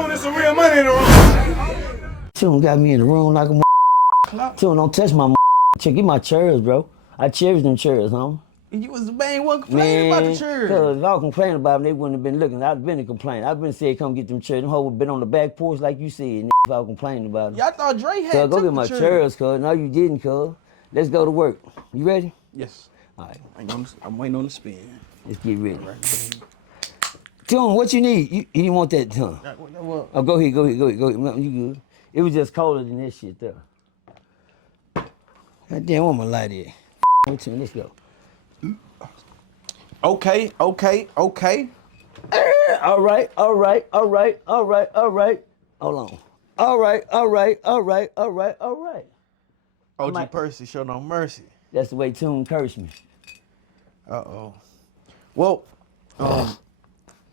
on, there's some real money in the room. Tune got me in the room like a Tune, don't touch my check. Get my chairs, bro. I cherish them chairs, huh? You was the main one complaining about the chairs. Cause if I was complaining about them, they wouldn't have been looking. I'd been to complain. I've been saying, come get them chairs. Them hoes been on the back porch like you said, if I was complaining about them. Y'all thought Dre had go get my chairs, cuz. No, you didn't, cuz. Let's go to work. You ready? Yes. All right. I'm waiting on the spin. Let's get ready. Tune, what you need? You didn't want that, huh? Oh, go ahead. No, you good. It was just colder than this shit, though. God damn, where my light at? Let's go. Okay. All right. Hold on. All right. OG Percy, show no mercy. That's the way Tune cursed me. Uh-oh. Well,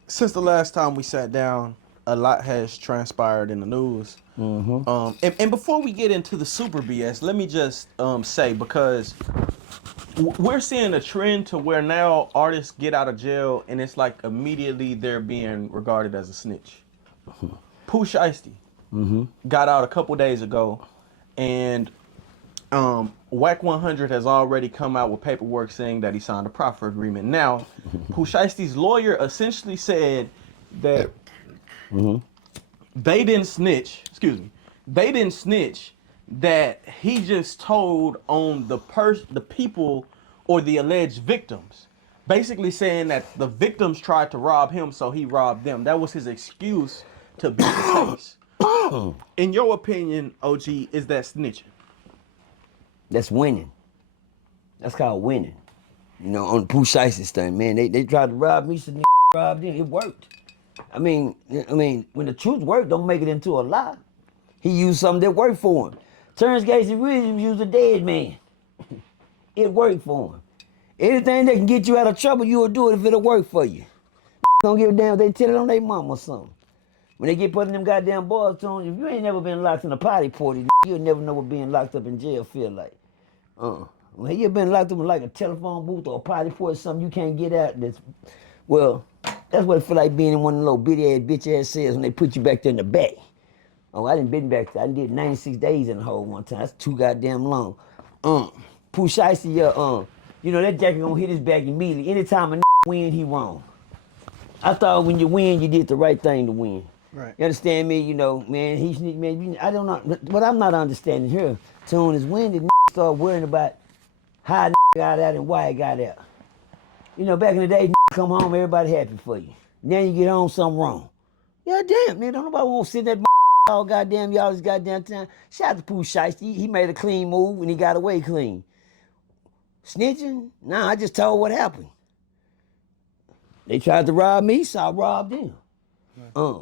since the last time we sat down, a lot has transpired in the news. Mm-hmm. And before we get into the super BS, let me just say, because we're seeing a trend to where now artists get out of jail and it's like immediately they're being regarded as a snitch. Pooh Shiesty got out a couple days ago, and Whack 100 has already come out with paperwork saying that he signed a proffer agreement. Now, Pooh Shiesty's lawyer essentially said that they didn't snitch. They didn't snitch. That he just told on the people or the alleged victims, basically saying that the victims tried to rob him, so he robbed them. That was his excuse to beat the case. In your opinion, OG, is that snitching? That's winning. That's called winning. You know, on the Pooh Shiesty's thing, man, they tried to rob me, so the robbed them. It worked. I mean, when the truth worked, don't make it into a lie. He used something that worked for him. Terrence Gacy Williams used a dead man. It worked for him. Anything that can get you out of trouble, you will do it if it'll work for you. Don't give a damn if they tell it on their mom or something. When they get put in them goddamn boys on, if you ain't never been locked in a potty party, you'll never know what being locked up in jail feel like. When you been locked up in like a telephone booth or a potty party or something you can't get out, that's what it feel like being in one of the little bitty ass bitch ass cells when they put you back there in the back. Oh, I done been back there. I did 96 days in the hole one time. That's too goddamn long. Pooh Shiesty, you know, that jacket gonna hit his back immediately. Anytime a win, he wrong. I thought when you win, you did the right thing to win. Right. You understand me? You know, man, I don't know. What I'm not understanding here, Tune, is when did start worrying about how got out and why it got out. You know, back in the day, come home, everybody happy for you. Now you get home, something wrong. Yeah, damn, man, don't nobody want to sit that all goddamn y'all this goddamn time. Shout out to Pooh Shiesty. He made a clean move and he got away clean. Snitching? Nah, I just told what happened. They tried to rob me, so I robbed them. Right.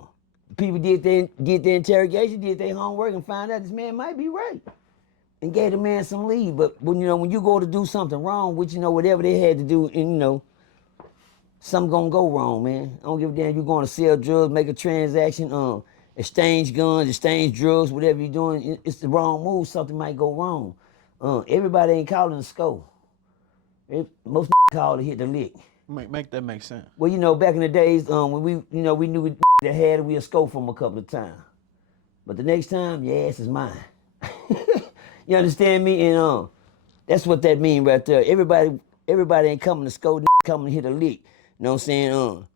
People did their interrogation, did their homework, and found out this man might be right. And gave the man some leave. But when you go to do something wrong, which whatever they had to do, and something gonna go wrong, man. I don't give a damn. You're going to sell drugs, make a transaction, exchange guns, exchange drugs, whatever you're doing. It's the wrong move. Something might go wrong. Everybody ain't calling the score. Most call to hit the lick. Make that make sense. Well, back in the days, when we knew that had it, we'd scope from a couple of times. But the next time, your ass is mine. You understand me? And that's what that mean right there. Everybody ain't coming to scope, coming to hit a lick. You know what I'm saying?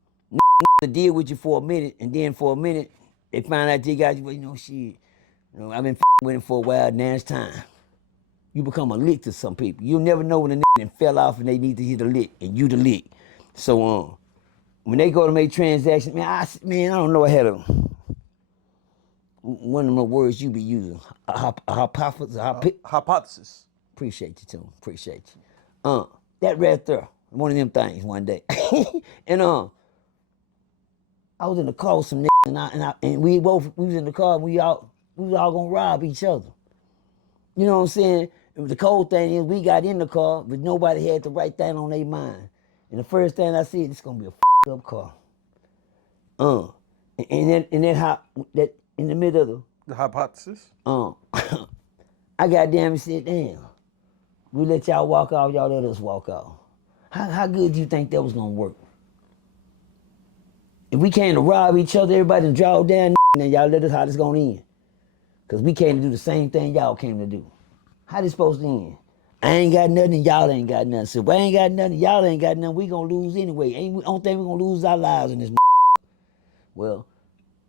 To deal with you for a minute, and then for a minute, they find out they got you. Shit. I've been with him for a while. Now it's time. You become a lick to some people. You'll never know when a fell off and they need to hit a lick, and you the lick. So when they go to make transactions, I don't know. I had one of the words you be using, a hypothesis. Appreciate you, Tim. Appreciate you. That right there, one of them things one day. And I was in the car with some niggas, and we was in the car, and we was all gonna rob each other. You know what I'm saying? The cold thing is we got in the car, but nobody had the right thing on their mind. And the first thing I said, it's gonna be a up car. And that in the middle of the hypothesis. I got damn and said, damn, we let y'all walk off, y'all let us walk off. How good do you think that was gonna work? If we came to rob each other, everybody done draw down, then y'all let us how this gonna end. Cause we came to do the same thing y'all came to do. How this supposed to end? I ain't got nothing and y'all ain't got nothing. So if I ain't got nothing, y'all ain't got nothing, we gonna lose anyway. Don't think we gonna lose our lives in this. Well,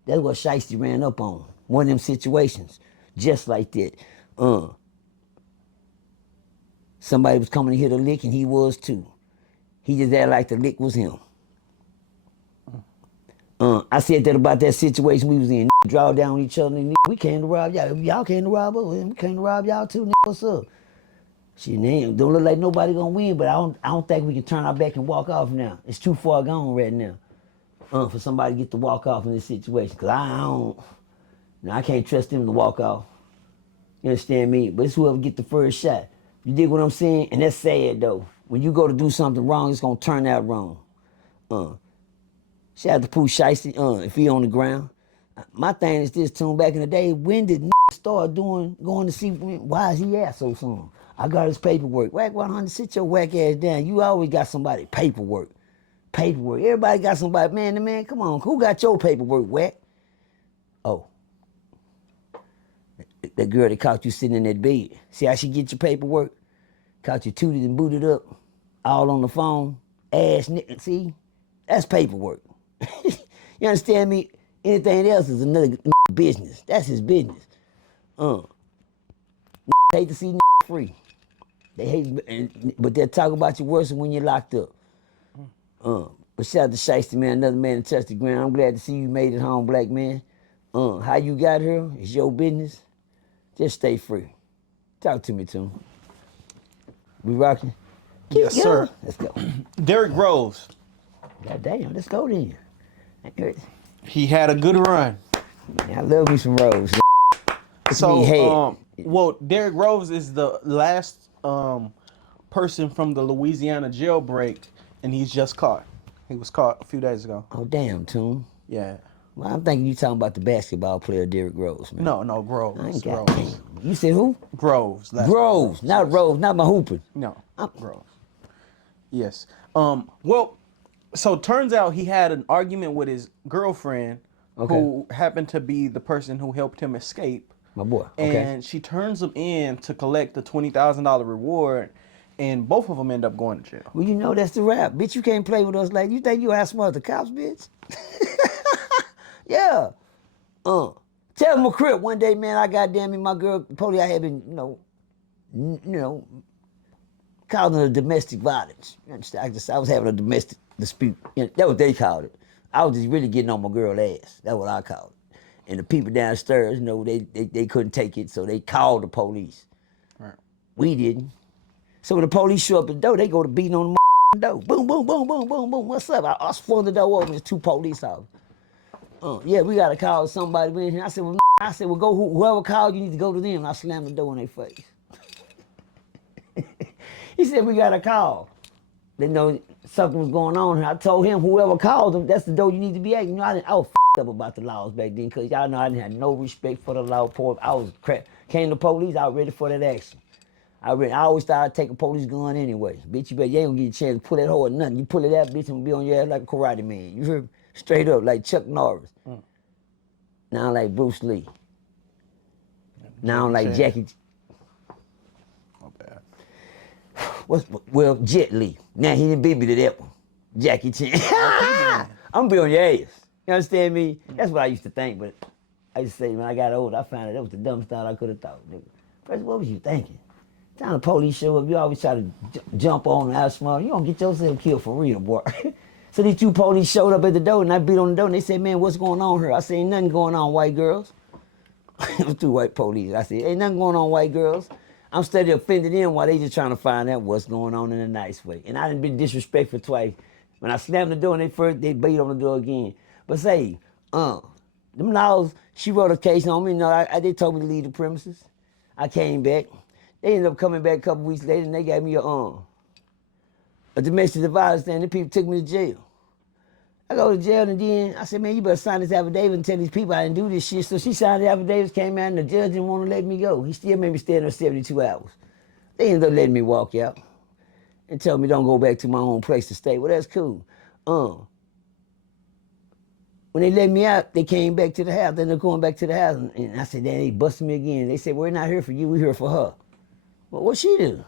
that's what Shiesty ran up on. One of them situations. Just like that. Somebody was coming to hit a lick and he was too. He just acted like the lick was him. I said that about that situation we was in. Draw down on each other. We came to rob y'all. Y'all came to rob us. We came to rob y'all too. What's up? Shit, don't look like nobody gonna win, but I don't think we can turn our back and walk off now. It's too far gone right now. For somebody to get to walk off in this situation. Cause I can't trust them to walk off. You understand me? But it's whoever get the first shot. You dig what I'm saying? And that's sad though. When you go to do something wrong, it's gonna turn out wrong. Shout out to Pooh Shiesty, if he on the ground. My thing is this, tune back in the day, when did start going to see, why is he at so soon? I got his paperwork. Whack 100, sit your whack ass down. You always got somebody, paperwork. Everybody got somebody, man to man, come on. Who got your paperwork, whack? Oh. That girl that caught you sitting in that bed. See how she get your paperwork? Caught you tooted and booted up, all on the phone, ass, see? That's paperwork. You understand me? Anything else is another business. That's his business. Hate to see free. They hate, but they'll talk about you worse when you're locked up. But shout out to Shiesty, man, another man that touched the ground. I'm glad to see you made it home, black man. How you got here is your business. Just stay free. Talk to me, Toon. We rocking? Yes, sir. Let's go. Derrick Rose. God damn, let's go then. He had a good run. I love me some Rose. So, well, Derrick Rose is the last person from the Louisiana jailbreak, and he's just caught. He was caught a few days ago. Oh, damn, Toon. Yeah. Well, I'm thinking you talking about the basketball player Derrick Rose, man. No, Groves. I ain't got Groves. You said who? Groves. Groves, not Rose, not my hooping. No, Groves. Yes. Well, so turns out he had an argument with his girlfriend, who happened to be the person who helped him escape. My boy. Okay. And she turns him in to collect the $20,000 reward, and both of them end up going to jail. Well, you know that's the rap. Bitch, you can't play with us like you think you outsmart the cops, bitch? Yeah. Tell my crib one day, man, I goddamn me, my girl, police, I had been, causing a domestic violence. You understand? I was having a domestic dispute. You know, that's what they called it. I was just really getting on my girl's ass. That's what I called it. And the people downstairs, they couldn't take it, so they called the police. Right. We didn't. So when the police show up at the door, they go to beating on the door. Boom, boom, boom, boom, boom, boom. What's up? I swung the door open. There's 2 police officers. Yeah, we gotta call somebody in here. I said, well, go whoever called, you need to go to them. And I slammed the door in their face. He said, we got a call. They know something was going on here. I told him, whoever called them, that's the door you need to be at. I was up about the laws back then, because y'all know I didn't have no respect for the law. I was crap. Came to police, I was ready for that action. I always thought I'd take a police gun anyway. Bitch, you ain't gonna get a chance to pull that hoe or nothing. You pull it out, bitch, and be on your ass like a karate man. You heard me? Straight up, like Chuck Norris. Now I'm like Bruce Lee. Now I'm like Jackie. Not bad. Well, Jet Li. Now he didn't beat me to that one. Jackie Chan. I'm gonna be on your ass. You understand me? That's what I used to think, but I used to say when I got old, I found out that was the dumbest thought I could have thought. Nigga. First, what was you thinking? Time the police show up, you always try to jump on and outsmart. You gonna get yourself killed for real, boy. So these 2 police showed up at the door, and I beat on the door, and they said, man, what's going on here? I said, ain't nothing going on, white girls. It was 2 white police. I said, ain't nothing going on, white girls. I'm steady offending them while they just trying to find out what's going on in a nice way. And I done been disrespectful twice. When I slammed the door, and they beat on the door again. But say, them laws, she wrote a case on me. They told me to leave the premises. I came back. They ended up coming back a couple weeks later, and they gave me a domestic violence thing. The people took me to jail. I go to jail, and then I said, man, you better sign this affidavit and tell these people I didn't do this shit. So she signed the affidavit, came out, and the judge didn't want to let me go. He still made me stay in there 72 hours. They ended up letting me walk out and tell me don't go back to my own place to stay. Well, that's cool. when they let me out, they came back to the house. Then they're going back to the house. And I said, "Then they busted me again." They said, "We're not here for you. We're here for her." Well, what she do?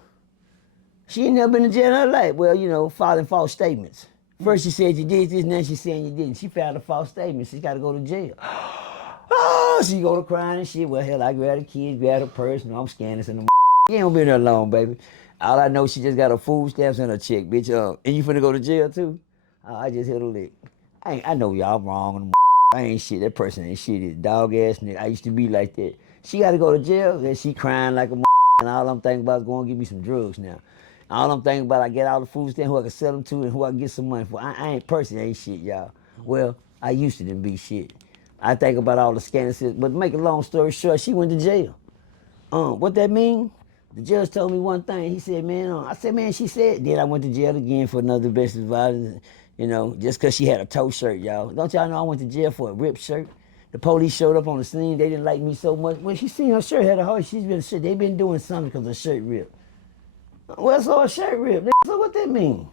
She ain't never been to jail in her life. Well, you know, filing false statements. First she said you did this, now she's saying you didn't. She filed a false statement. She's got to go to jail. Oh, she go to crying and shit. Well, hell, I grabbed the kids, grabbed her purse. No, I'm scanning some. You ain't been there long, baby. All I know, she just got her food stamps and her check, bitch. And you finna go to jail too? I just hit a lick. I know y'all wrong. I ain't shit. That person ain't shit. It's dog ass nigga. I used to be like that. She got to go to jail, and she crying like a and all I'm thinking about is going to give me some drugs now. All I'm thinking about, I get all the food stamps, who I can sell them to, and who I can get some money for. I ain't Percy, ain't shit, y'all. Well, I used to be shit. I think about all the scandals, but to make a long story short, she went to jail. What that mean? The judge told me one thing. He said, man, I said, man, she said. Then I went to jail again for another domestic violence, you know, just because she had a toe shirt, y'all. Don't y'all know I went to jail for a ripped shirt? The police showed up on the scene. They didn't like me so much. When she seen her shirt had a hole, she's been shit. They been doing something because her shirt ripped. Well, so her shirt ripped. So what that mean?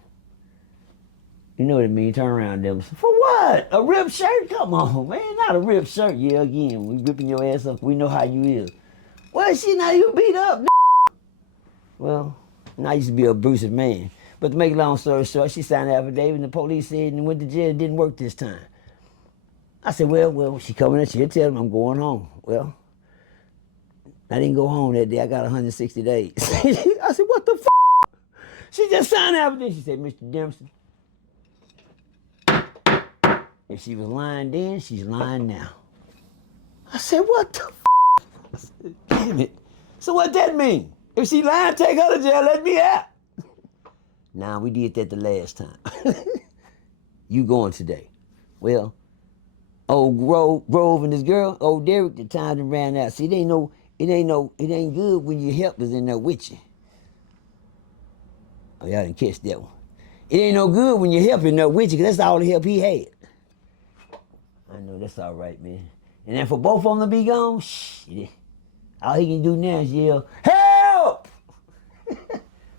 You know what it mean? Turn around, them. For what? A ripped shirt? Come on, man. Not a ripped shirt. Yeah, again, we ripping your ass up. We know how you is. Well, she not even beat up. Well, I used to be an abusive man. But to make a long story short, she signed an affidavit, and the police said and went to jail. It didn't work this time. I said, well, she coming in. She'll tell them I'm going home. Well, I didn't go home that day. I got 160 days. I said, what the f***? She just signed an affidavit. She said, Mr. Dempsey, if she was lying then, she's lying now. I said, what the f***? I said, damn it. So what that mean? If she lying, take her to jail, let me out. Nah, we did that the last time. You going today. Well, old Grove and this girl, old Derek, the time done ran out. See, it ain't good when your help is in there with you. Oh, y'all didn't catch that one. It ain't no good when your help in there with you, because that's all the help he had. I know, that's all right, man. And then for both of them to be gone, shit. All he can do now is yell, help!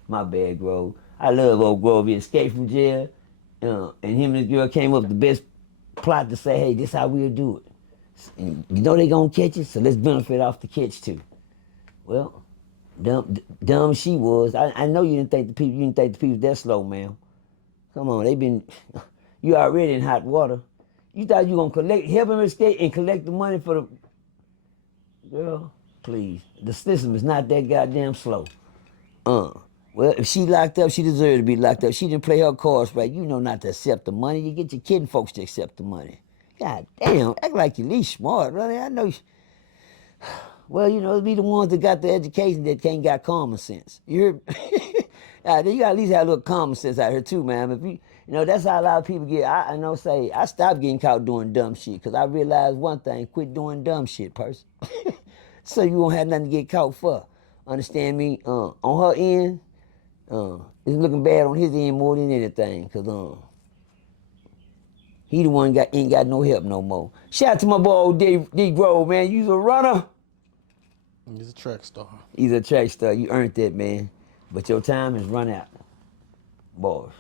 My bad, Grove. I love old Grove. He escaped from jail, and him and his girl came up with the best plot to say, hey, this how we'll do it. And you know they gonna catch it, so let's benefit off the catch too. Well, dumb she was. I know you didn't think the people that slow, man. Come on, you already in hot water. You thought you gonna help him escape and collect the money for the girl. Please, the system is not that goddamn slow. Well, if she locked up, she deserved to be locked up. She didn't play her cards right. You know not to accept the money. You get your kid folks to accept the money. God damn, act like you're least smart. I know you. Well, you know, be the ones that got the education that can't got common sense. You heard? You got to at least have a little common sense out here too, man. If you know, that's how a lot of people get. I stopped getting caught doing dumb shit because I realized one thing: quit doing dumb shit, person. So you won't have nothing to get caught for. Understand me? On her end, it's looking bad on his end more than anything, cause he the one ain't got no help no more. Shout out to my boy old D Grove, man. You's a runner. He's a track star. He's a track star. You earned that, man. But your time has run out, boys.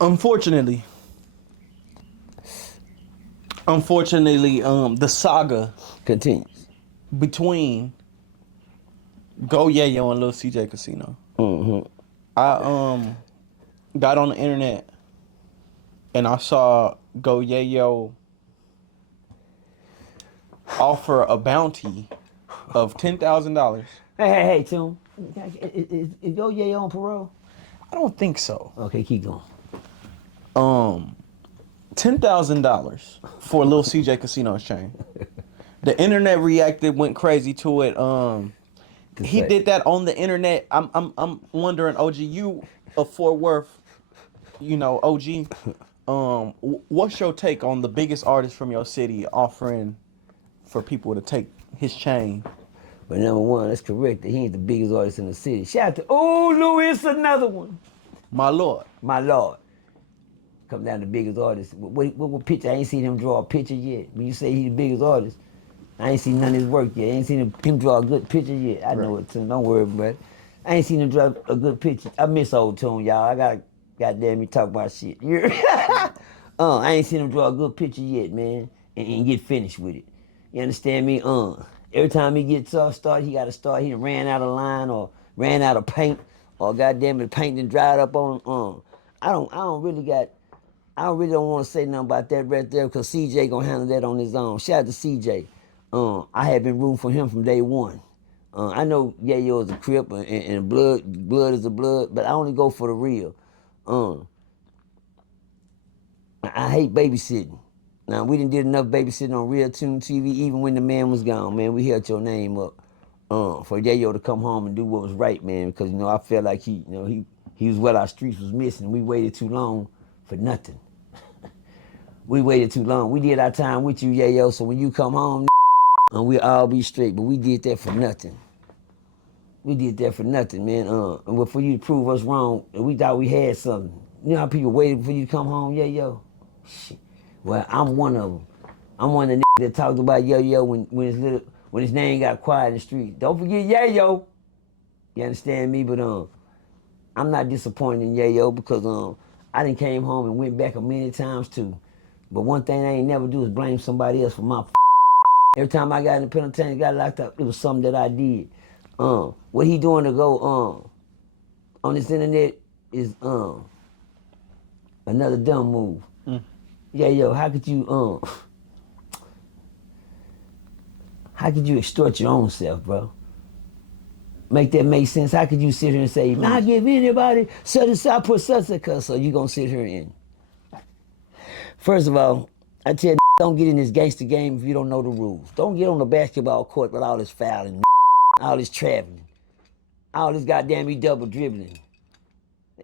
Unfortunately, the saga continues between Go Yayo and Lil CJ Casino. Mm-hmm. I got on the internet and I saw Go Yayo offer a bounty of $10,000. Hey, Tim. Is Go Yayo on parole? I don't think so. Okay, keep going. $10,000 for Lil CJ Casino's chain. The internet reacted, went crazy to it. He did that on the internet. I'm wondering, OG, you a Fort Worth, you know, OG. What's your take on the biggest artist from your city offering for people to take his chain? But number one, that's correct that he ain't the biggest artist in the city. Shout out to Louis, another one. My lord. Come down to the biggest artist. What picture? I ain't seen him draw a picture yet. When you say he the biggest artist, I ain't seen none of his work yet. I ain't seen him draw a good picture yet. I know it too. Don't worry about it. I ain't seen him draw a good picture. I miss old Tune, y'all. I gotta goddamn me talk about shit. I ain't seen him draw a good picture yet, man, and get finished with it. You understand me? Every time he gets started, he got to start. He ran out of line or ran out of paint, or goddamn it, paint and dried up on him. I don't really don't want to say nothing about that right there because CJ gonna handle that on his own. Shout out to CJ. I have been rooting for him from day one. I know Yayo is a Crip and blood is a blood, but I only go for the real. I hate babysitting. Now, we done did enough babysitting on Real Tune TV, even when the man was gone, man. We held your name up for Yayo to come home and do what was right, man, because, I felt like he was what our streets was missing. We waited too long for nothing. We waited too long. We did our time with you, Yayo, so when you come home, we'll all be straight, but we did that for nothing. We did that for nothing, man. And for you to prove us wrong, we thought we had something. You know how people waited for you to come home, Yayo? Shit. Well, I'm one of them. I'm one of the that talked about Yayo when his name got quiet in the street. Don't forget Yayo. You understand me? But I'm not disappointed in Yayo because I done came home and went back a many times too. But one thing I ain't never do is blame somebody else for my every time I got in the penitentiary, got locked up, it was something that I did. What he doing to go on this internet is another dumb move. Yeah, yo, how could you extort your own self, bro? Make that make sense? How could you sit here and say, not give anybody such and such, put such a cuss, so you gonna sit here and... First of all, I tell you, don't get in this gangster game if you don't know the rules. Don't get on the basketball court with all this fouling, all this traveling, all this goddamn double dribbling.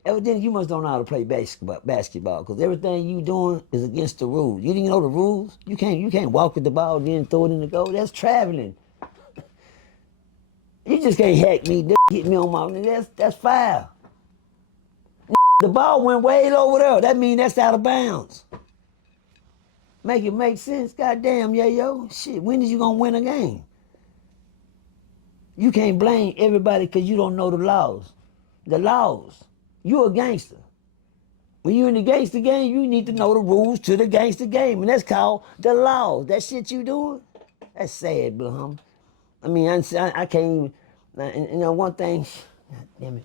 Evidently, you must don't know how to play basketball, because everything you doing is against the rules. You didn't know the rules. You can't walk with the ball, then throw it in the goal. That's traveling. You just can't hack me, hit me on my... That's foul. The ball went way over there. That means that's out of bounds. Make it make sense. Goddamn, Yayo. Shit, when is you gonna win a game? You can't blame everybody because you don't know the laws. The laws. You a gangster. When you in the gangster game, you need to know the rules to the gangster game, and that's called the laws. That shit you doing, that's sad, Blum. I mean, I can't even, one thing, God damn it.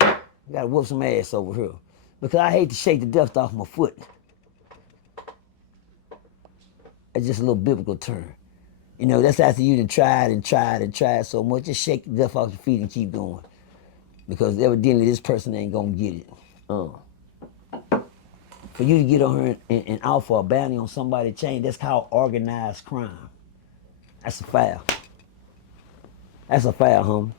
I gotta whoop some ass over here. Because I hate to shake the dust off my foot. It's just a little biblical term. That's after you done tried so much. Just shake the dust off your feet and keep going. Because evidently this person ain't gonna get it. For you to get on here and offer a bounty on somebody's chain, that's called organized crime. That's a foul. That's a foul, homie.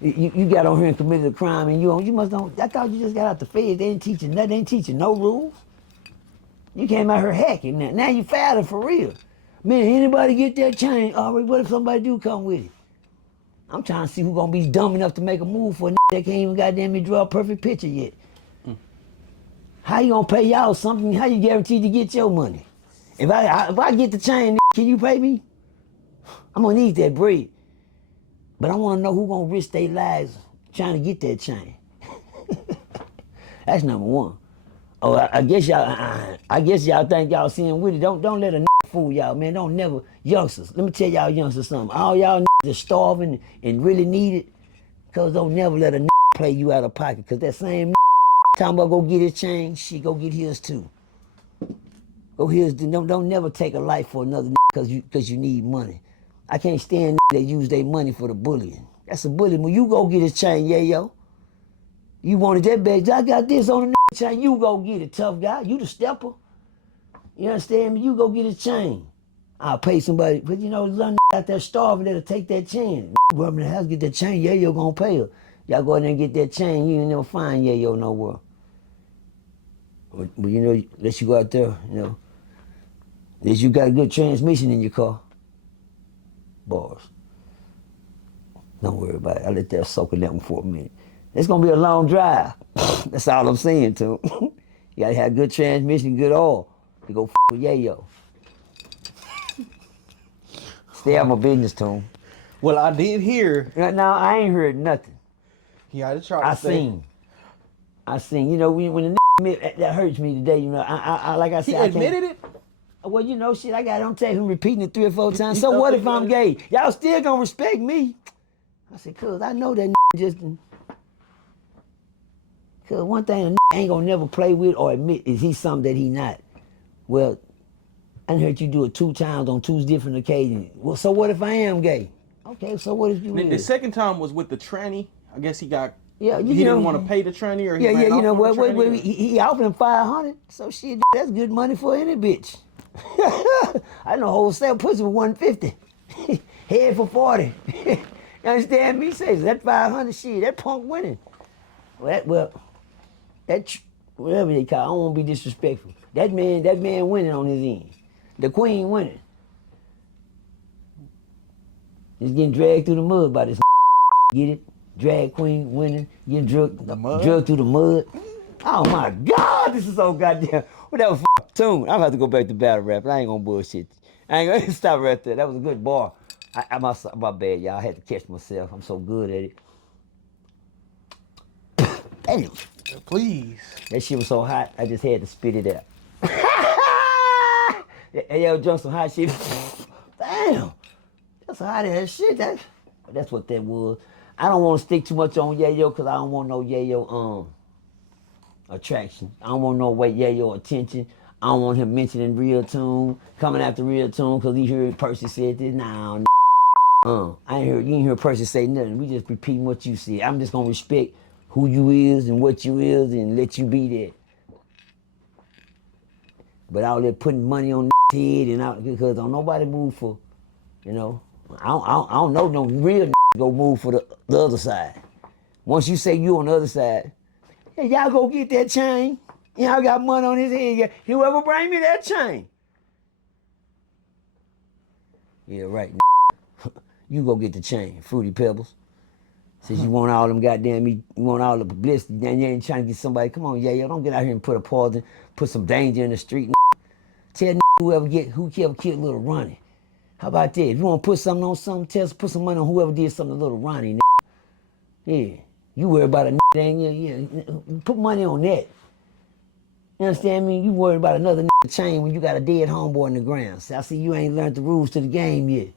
You got on here and committed a crime, and you must don't. I thought you just got out the feds. They ain't teaching nothing. They ain't teaching no rules. You came out here hacking. Now you fouling for real. Man, anybody get that chain? All right, what if somebody do come with it? I'm trying to see who gonna be dumb enough to make a move for a that can't even goddamn me draw a perfect picture yet. How you gonna pay y'all something? How you guaranteed to get your money? If I get the chain, can you pay me? I'm gonna need that bread. But I want to know who gonna risk their lives trying to get that chain. That's number one. Oh, I guess y'all think y'all seeing with it. Don't let a fool y'all, man. Don't never youngsters. Let me tell y'all youngsters something. All y'all that's starving and really need it, cause don't never let a play you out of pocket. Cause that same talking about go get his chain, she go get his too. Go his. Don't never take a life for another cause you need money. I can't stand that use their money for the bullying. That's a bully. When you go get his chain, yo. You wanted that badge. I got this on the chain. You go get it, tough guy. You the stepper. You understand me? You go get his chain. I'll pay somebody. But some out there starving that'll take that chain. Go up in the house, get that chain. Yo gonna pay her. Y'all go in there and get that chain. You ain't never find Yo nowhere. But unless you go out there, unless you got a good transmission in your car. Bars. Don't worry about it. I'll let that soak in that one for a minute. It's gonna be a long drive. That's all I'm saying to him. You gotta have good transmission, good oil to go with Yayo. Stay out my business, to him. Well, I did hear. No, I ain't heard nothing. Yeah, I tried to I seen. When the that hurts me today. You know, I like I said, He I can't. admitted it. Well, you know, shit, I got on tape him repeating it 3 or 4 times. So what if I'm gay? Y'all still gonna respect me? I said, cuz I know that just. Cuz one thing a ain't gonna never play with or admit is he something that he not. Well, I done heard you do it 2 times on 2 different occasions. Well, so what if I am gay? Okay, so what if you The is? second time was with the tranny. I guess he got. Yeah, he didn't want to pay the tranny, or he ran you off know on what? the tranny, He offered him 500. So shit, that's good money for any bitch. I know wholesale pussy for 150. Head for 40. You understand me? Say that 500 shit, that punk winning. Well, whatever they call it, I don't want to be disrespectful. That man winning on his end. The queen winning. He's getting dragged through the mud by this. Get it? Drag queen winning, getting drugged through the mud. Oh my God, this is so goddamn. Whatever tune. I'm gonna have to go back to battle rap. I ain't gonna bullshit. I ain't gonna stop right there. That was a good bar. My bad, y'all. I had to catch myself. I'm so good at it. Damn. Please. That shit was so hot, I just had to spit it out. Hey, yo, drunk some hot shit. Damn. That's hot ass shit. That's what that was. I don't want to stick too much on Yayo because I don't want no Yayo attraction. I don't want no Yayo attention. I don't want him mentioning real tune, coming after real tune because he heard Percy said this. Nah, you ain't hear Percy say nothing. We just repeating what you said. I'm just gonna respect who you is and what you is and let you be there. But out there putting money on head and out because don't nobody move for, you know. I don't know no real go move for the other side. Once you say you on the other side, hey, y'all go get that chain. Y'all got money on his head. Whoever bring me that chain. Yeah, right. You go get the chain, Fruity Pebbles. Since you want all them goddamn, you want all the publicity, then you ain't trying to get somebody, come on, yo, don't get out here and put a pause in, put some danger in the street. Tell whoever killed little Ronnie. How about that? If you want to put something on something, put some money on whoever did something to little Ronnie. Yeah. You worry about a thing, yeah. Put money on that. You understand me? You worry about another chain when you got a dead homeboy in the ground. So I see you ain't learned the rules to the game yet.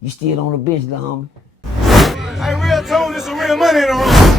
You still on the bench, little homie. Hey, real tone, there's some real money in the room.